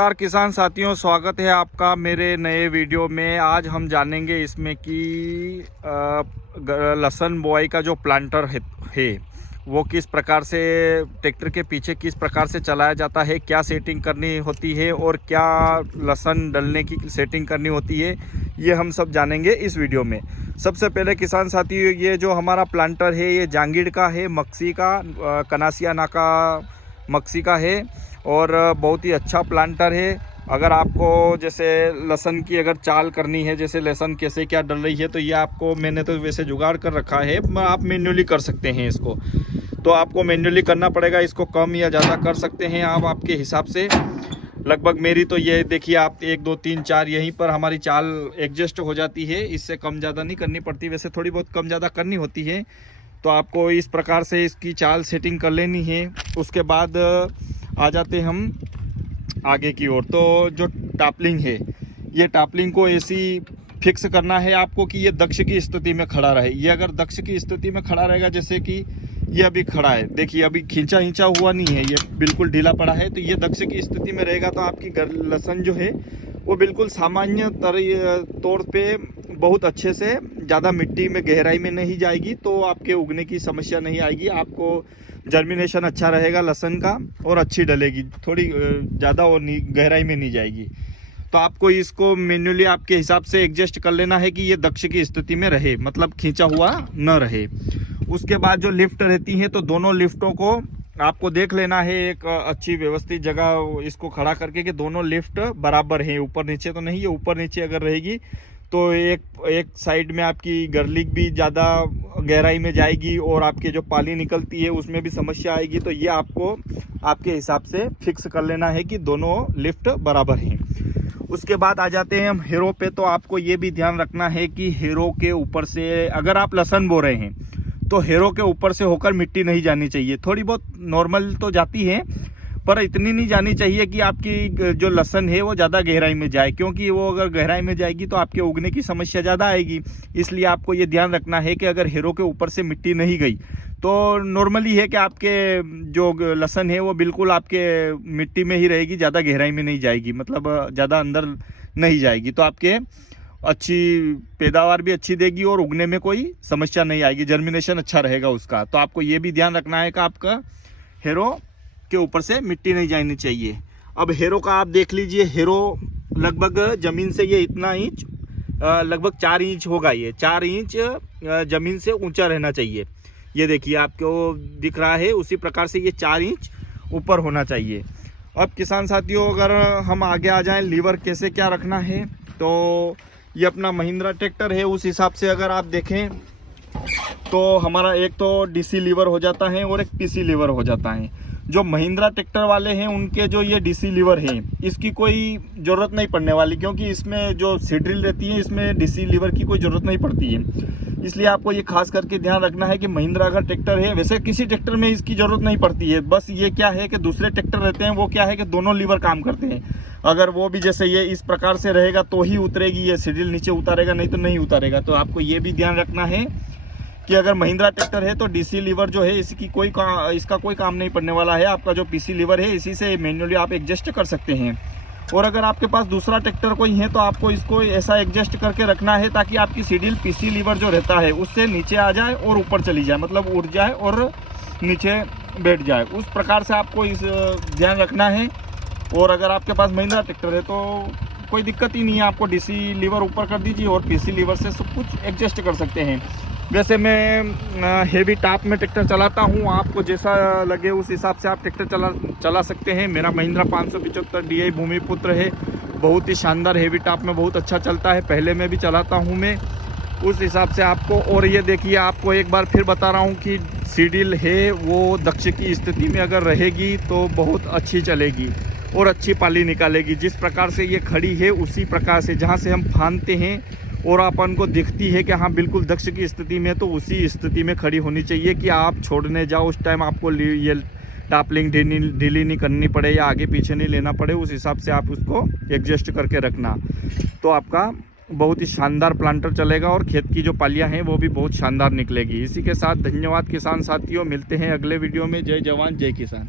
नमस्कार किसान साथियों, स्वागत है आपका मेरे नए वीडियो में। आज हम जानेंगे इसमें कि लहसुन बुआई का जो प्लांटर है वो किस प्रकार से ट्रैक्टर के पीछे किस प्रकार से चलाया जाता है, क्या सेटिंग करनी होती है और क्या लहसुन डलने की सेटिंग करनी होती है, ये हम सब जानेंगे इस वीडियो में। सबसे पहले किसान साथियों, ये जो हमारा प्लांटर है ये जांगीड़ का है, मक्सी का, कनासिया नाका मक्सी का है और बहुत ही अच्छा प्लांटर है। अगर आपको जैसे लहसुन की अगर चाल करनी है, जैसे लहसुन कैसे क्या डल रही है, तो ये आपको मैंने तो वैसे जुगाड़ कर रखा है, आप मैन्युअली कर सकते हैं इसको। तो आपको मैन्युअली करना पड़ेगा, इसको कम या ज़्यादा कर सकते हैं आप आपके हिसाब से। लगभग मेरी तो ये देखिए आप 1 2 3 4 यहीं पर हमारी चाल एडजस्ट हो जाती है, इससे कम ज़्यादा नहीं करनी पड़ती। वैसे थोड़ी बहुत कम ज़्यादा करनी होती है, तो आपको इस प्रकार से इसकी चाल सेटिंग कर लेनी है। उसके बाद आ जाते हम आगे की ओर। तो जो टापलिंग है, ये टापलिंग को ऐसी फिक्स करना है आपको कि ये दक्ष की स्थिति में खड़ा रहे। ये अगर दक्ष की स्थिति में खड़ा रहेगा, जैसे कि ये अभी खड़ा है, देखिए अभी खींचा हिंचा हुआ नहीं है, ये बिल्कुल ढीला पड़ा है, तो ये दक्ष की स्थिति में रहेगा तो आपकी लहसुन जो है वो बिल्कुल सामान्य तौर पे बहुत अच्छे से, ज़्यादा मिट्टी में गहराई में नहीं जाएगी, तो आपके उगने की समस्या नहीं आएगी। आपको जर्मिनेशन अच्छा रहेगा लहसुन का और अच्छी डलेगी, थोड़ी ज़्यादा और गहराई में नहीं जाएगी। तो आपको इसको मैन्युअली आपके हिसाब से एडजस्ट कर लेना है कि ये दक्ष की स्थिति में रहे, मतलब खींचा हुआ न रहे। उसके बाद जो लिफ्ट रहती हैं, तो दोनों लिफ्टों को आपको देख लेना है एक अच्छी व्यवस्थित जगह इसको खड़ा करके कि दोनों लिफ्ट बराबर हैं, ऊपर नीचे तो नहीं है। ऊपर नीचे अगर रहेगी तो एक साइड में आपकी गर्लिक भी ज़्यादा गहराई में जाएगी और आपके जो पाली निकलती है उसमें भी समस्या आएगी। तो ये आपको आपके हिसाब से फिक्स कर लेना है कि दोनों लिफ्ट बराबर हैं। उसके बाद आ जाते हैं हम हेरो पे। तो आपको ये भी ध्यान रखना है कि हेरो के ऊपर से अगर आप लहसुन बो रहे हैं तो हेरो के ऊपर से होकर मिट्टी नहीं जानी चाहिए। थोड़ी बहुत नॉर्मल तो जाती है, पर इतनी नहीं जानी चाहिए कि आपकी जो लहसुन है वो ज़्यादा गहराई में जाए, क्योंकि वो अगर गहराई में जाएगी तो आपके उगने की समस्या ज़्यादा आएगी। इसलिए आपको ये ध्यान रखना है कि अगर हेरो के ऊपर से मिट्टी नहीं गई तो नॉर्मली है कि आपके जो लहसुन है वो बिल्कुल आपके मिट्टी में ही रहेगी, ज़्यादा गहराई में नहीं जाएगी, मतलब ज़्यादा अंदर नहीं जाएगी। तो आपके अच्छी पैदावार भी अच्छी देगी और उगने में कोई समस्या नहीं आएगी, जर्मिनेशन अच्छा रहेगा उसका। तो आपको ये भी ध्यान रखना है कि आपका हेरो के ऊपर से मिट्टी नहीं जानी चाहिए। अब हेरो का आप देख लीजिए, हेरो लगभग ज़मीन से ये इतना इंच, लगभग 4 इंच होगा, ये 4 इंच ज़मीन से ऊंचा रहना चाहिए। ये देखिए आपको दिख रहा है, उसी प्रकार से ये 4 इंच ऊपर होना चाहिए। अब किसान साथियों, अगर हम आगे आ जाएं लीवर कैसे क्या रखना है, तो ये अपना महिंद्रा ट्रैक्टर है, उस हिसाब से अगर आप देखें तो हमारा एक तो डीसी लीवर हो जाता है और एक पीसी लीवर हो जाता है। जो महिंद्रा ट्रैक्टर वाले हैं उनके जो ये डीसी लीवर है, इसकी कोई ज़रूरत नहीं पड़ने वाली, क्योंकि इसमें जो सीड्रिल रहती है इसमें डीसी लीवर की कोई ज़रूरत नहीं पड़ती है। इसलिए आपको ये खास करके ध्यान रखना है कि महिंद्रा का ट्रैक्टर है, वैसे किसी ट्रैक्टर में इसकी ज़रूरत नहीं पड़ती है। बस ये क्या है कि दूसरे ट्रैक्टर रहते हैं वो क्या है कि दोनों लीवर काम करते हैं। अगर वो भी जैसे ये इस प्रकार से रहेगा तो ही उतरेगी, ये सीड्रिल नीचे उतारेगा, नहीं तो नहीं उतारेगा। तो आपको ये भी ध्यान रखना है कि अगर महिंद्रा ट्रैक्टर है तो डीसी लीवर जो है इसका कोई काम नहीं पड़ने वाला है। आपका जो पीसी लीवर है इसी से मैन्युअली आप एडजस्ट कर सकते हैं। और अगर आपके पास दूसरा ट्रैक्टर कोई है तो आपको इसको ऐसा एडजस्ट करके रखना है ताकि आपकी सीडील पीसी लीवर जो रहता है उससे नीचे आ जाए और ऊपर चली जाए, मतलब उड़ जाए और नीचे बैठ जाए। उस प्रकार से आपको इस ध्यान रखना है। और अगर आपके पास महिंद्रा ट्रैक्टर है तो कोई दिक्कत ही नहीं है, आपको डीसी लीवर ऊपर कर दीजिए और पीसी लीवर से सब कुछ एडजस्ट कर सकते हैं। वैसे मैं हेवी टॉप में ट्रैक्टर चलाता हूँ, आपको जैसा लगे उस हिसाब से आप ट्रैक्टर चला सकते हैं। मेरा महिंद्रा 575 DI भूमिपुत्र है, बहुत ही शानदार हेवी टॉप में बहुत अच्छा चलता है, पहले में भी चलाता हूँ मैं, उस हिसाब से आपको। और ये देखिए आपको एक बार फिर बता रहा हूँ कि सीडील है वो दक्ष की स्थिति में अगर रहेगी तो बहुत अच्छी चलेगी और अच्छी पाली निकालेगी। जिस प्रकार से ये खड़ी है उसी प्रकार से, जहाँ से हम फानते हैं और अपन को दिखती है कि हाँ बिल्कुल दक्ष की स्थिति में, तो उसी स्थिति में खड़ी होनी चाहिए कि आप छोड़ने जाओ उस टाइम आपको ये टापलिंग ढीली नहीं करनी पड़े या आगे पीछे नहीं लेना पड़े। उस हिसाब से आप उसको एडजस्ट करके रखना, तो आपका बहुत ही शानदार प्लांटर चलेगा और खेत की जो पालियां हैं वो भी बहुत शानदार निकलेगी। इसी के साथ धन्यवाद किसान साथियों, मिलते हैं अगले वीडियो में। जय जवान जय किसान।